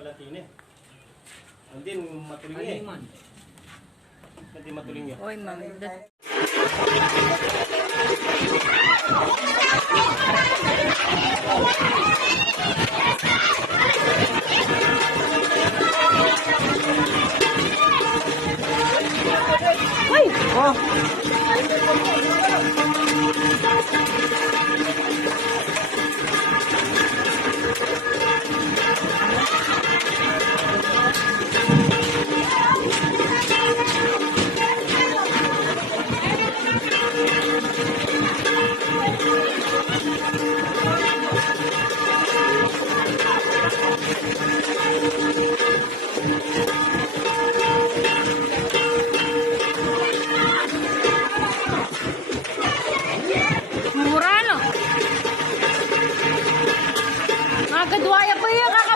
palatine. Hindi matuling eh. Hindi matuling yun. Oy, ma'am. Uy! Oh! Murano. Mga kadwaya pa yan.